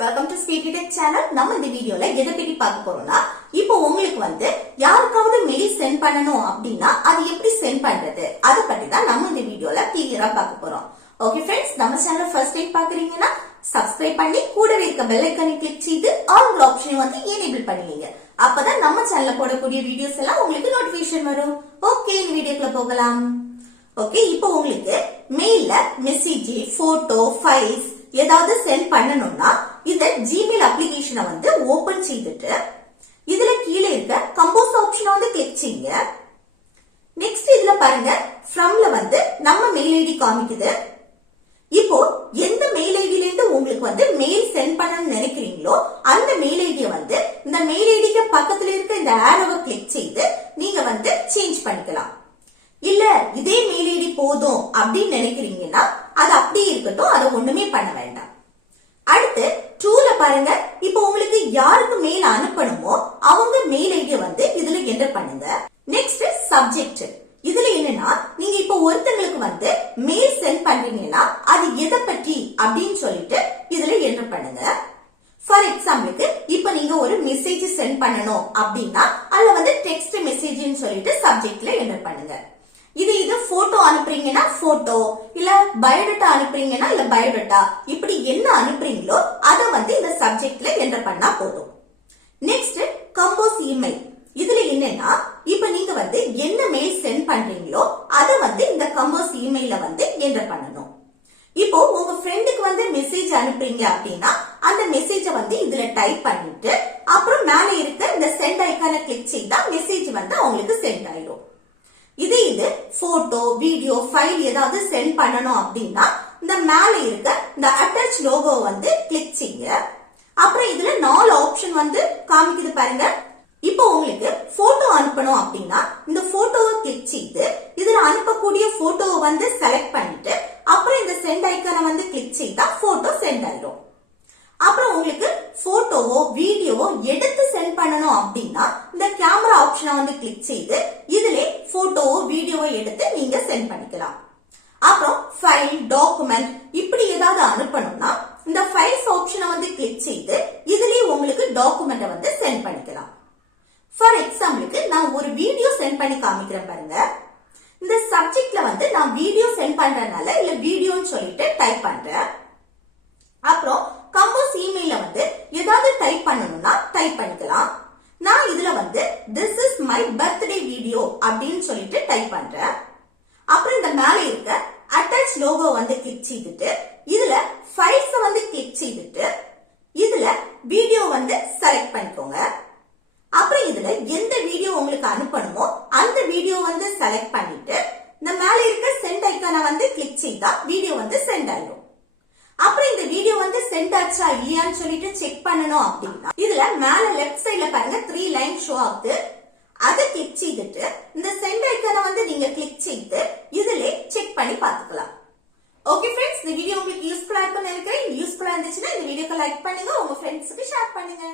welcome to Speedy Tech channel. நம்ம இந்த வீடியோல எதை பத்தி பார்க்க போறோம்னா, இப்போ உங்களுக்கு வந்து யாருக்காவது மெயில் சென்ட் பண்ணனும் அப்படினா அது எப்படி சென்ட் பண்றது அத பத்தி தான் நம்ம இந்த வீடியோல கிளியரா பார்க்க போறோம். ஓகே फ्रेंड्स, நம்ம சேனலை ஃபர்ஸ்ட் டைம் பாக்குறீங்கன்னா சப்ஸ்கிரைப் பண்ணி கூடவே இருக்க பெல் ஐகானை கிளிக் செய்து ஆல் ஆப்ஷனை வந்து எனேபிள் பண்ணுவீங்க. அப்பதான் நம்ம சேனல்ல போடக்கூடிய வீடியோஸ் எல்லாம் உங்களுக்கு நோட்டிபிகேஷன் வரும். ஓகே, இந்த வீடியோக்குள்ள போகலாம். ஓகே, இப்போ உங்களுக்கு மெயில்ல மெசேஜ், போட்டோ, ஃபைல்ஸ் ஏதாவது சென்ட் பண்ணனும்னா இந்த ஜிமெயில் அப்ளிகேஷனை வந்து ஓபன் செய்துட்டு இதுல கீழே இருக்க கம்போஸ் ஆப்ஷனை வந்து கிளிக் செய்யுங்க. நெக்ஸ்ட் இதுல பாருங்க, ஃப்ரம்ல வந்து நம்ம மெயில் ஐடி காமிக்குது. இப்போ எந்த மெயில் ஐடில இருந்து உங்களுக்கு வந்து மெயில் சென்ட் பண்ணணும்னு நினைக்கிறீங்களோ அந்த மெயில் ஐடியை வந்து இந்த மெயில் ஐடிக்கு பக்கத்துல இருக்க இந்த ஆரோவை கிளிக் செய்து நீங்க வந்து சேஞ்ச் பண்ணிக்கலாம். இல்ல இதே மெயில் ஐடி போதும் அப்படின்னு நினைக்கிறீங்கன்னா அது அப்படியே இருக்கட்டும், அதை ஒண்ணுமே பண்ண வேண்டாம். அடுத்து டூல பாருங்க, இப்போ உங்களுக்கு யாருக்கு மெயில் அனுப்பணுமோ அவங்க மெயில் ஐடியை வந்து இதுல என்டர் பண்ணுங்க. நெக்ஸ்ட் சப்ஜெக்ட், இதுல என்னன்னா நீங்க இப்போ ஒருத்தங்களுக்கு வந்து மெயில் சென்ட் பண்றீங்கன்னா அது எதை பற்றி அப்படின்னு சொல்லிட்டு இதுல என்டர் பண்ணுங்க. ஃபார் எக்ஸாம்பிளுக்கு இப்ப நீங்க ஒரு மெசேஜ் சென்ட் பண்ணணும் அப்படின்னா அதுல வந்து டெக்ஸ்ட் மெசேஜ்னு சொல்லிட்டு சப்ஜெக்ட்ல என்டர் பண்ணுங்க. இது போட்டோ அனுப்புறீங்கன்னா போட்டோ, இல்ல பயோடேட்டா அனுப்புறீங்கன்னா இல்ல பயோடேட்டா, இப்படி என்ன அனுப்புறீங்களோ அத வந்து இந்த சப்ஜெக்ட்ல என்டர் பண்ணா போதும். நெக்ஸ்ட் கம்போஸ் இமெயில், இதுல என்னன்னா இப்ப நீங்க வந்து என்ன மெயில் சென்ட் பண்றீங்களோ அத வந்து இந்த கம்போஸ் இமெயில வந்து என்டர் பண்ணணும். இப்போ உங்க ஃப்ரெண்டுக்கு வந்து மெசேஜ் அனுப்புறீங்க அப்படின்னா அந்த மெசேஜ வந்து இதுல டைப் பண்ணிட்டு அப்புறம் மேல இருக்க இந்த சென்ட் ஐகானை கிளிக் செய்தா மெசேஜ் வந்து அவங்களுக்கு சென்ட் ஆயிடும். இது போட்டோ, வீடியோ, ஃபைல் ஏதாவது சென்ட் பண்ணணும் அப்படின்னா இந்த மேல இருக்க இந்த அட்டாச் லோகோ வந்து கிளிக் செய்யுங்க. அப்புறம் இதுல 4 ஆப்ஷன் வந்து காமிக்குது பாருங்க. இப்போ உங்களுக்கு போட்டோ அனுப்பணும் அப்படின்னா இந்த போட்டோவை கிளிக் செய்து இதுல அனுப்பக்கூடிய போட்டோவை வந்து செலக்ட் பண்ணிட்டு அப்புறம் இந்த சென்ட் ஐகானை வந்து கிளிக் செய்தா போட்டோ சென்ட் ஆயிடும். அப்புறம் உங்களுக்கு போட்டோவோ வீடியோவோ எடுத்து சென்ட் பண்ணணும் அப்படின்னா இந்த கேமரா ஆப்ஷனை வந்து கிளிக் செய்து இதுல போட்டோவோ வீடியோவோ எடுத்து நீங்க சென்ட் பண்ணிக்கலாம். அப்புறம் ஃபைல், டாக்குமெண்ட் இப்படி ஏதாவது அனுப்பணும்னா இந்த ஃபைல்ஸ் ஆப்ஷனை வந்து கிளிக் செய்து இதுலயே உங்களுக்கு டாக்குமெண்ட்டை வந்து சென்ட் பண்ணிக்கலாம். ஃபார் எக்ஸாம்பிளுக்கு நான் ஒரு வீடியோ சென்ட் பண்ணி காமிக்கிறேன் பாருங்க. இந்த சப்ஜெக்ட்ல வந்து நான் வீடியோ சென்ட் பண்றதுனால இல்ல வீடியோன்னு சொல்லிட்டு டைப் பண்றேன். அப்புறம் கம்போஸ் இமெயில வந்து ஏதாவது டைப் பண்ணணும்னா டைப் பண்ணிக்கலாம். நான் இதுல வந்து this is my birthday video அப்படின்னு சொல்லிட்டு டைப் பண்றேன். அப்புறம் இந்த மேல இருக்க அட்டாச் லோகோ வந்து கிளிக் செய்துட்டு இதுல ஃபைல்ஸ் வந்து கிளிக் செய்துட்டு இதுல வீடியோ வந்து செலக்ட் பண்ணிக்கோங்க. அப்புறம் இதுல எந்த வீடியோ உங்களுக்கு அனுப்பணுமோ அந்த வீடியோ வந்து செலக்ட் பண்ணிட்டு இந்த மேல இருக்க சென்ட் ஐகானை வந்து கிளிக் செய்தா வீடியோ வந்து சென்ட் ஆயிடும். அப்புறம் இந்த வீடியோ வந்து சென்ட் ஆச்சா இல்லையான்னு சொல்லிட்டு செக் பண்ணணும் அப்படின்னா இதுல மேல லெஃப்ட் சைட்ல பாருங்க 3 லைன் ஷோ ஆகுது. அதை கிளிக் செய்துட்டு இந்த சென்ட் ஐகானை வந்து நீங்க கிளிக் செய்து இதுல செக் பண்ணி பாத்துக்கலாம். ஓகே फ्रेंड्स, இந்த வீடியோ உங்களுக்கு யூஸ்ஃபுல்லா இருக்கும்னு நினைக்கிறேன். யூஸ்ஃபுல்லா இருந்துச்சுன்னா இந்த வீடியோக்கு லைக் பண்ணுங்க, உங்க ஃப்ரெண்ட்ஸ்க்கு ஷேர் பண்ணுங்க.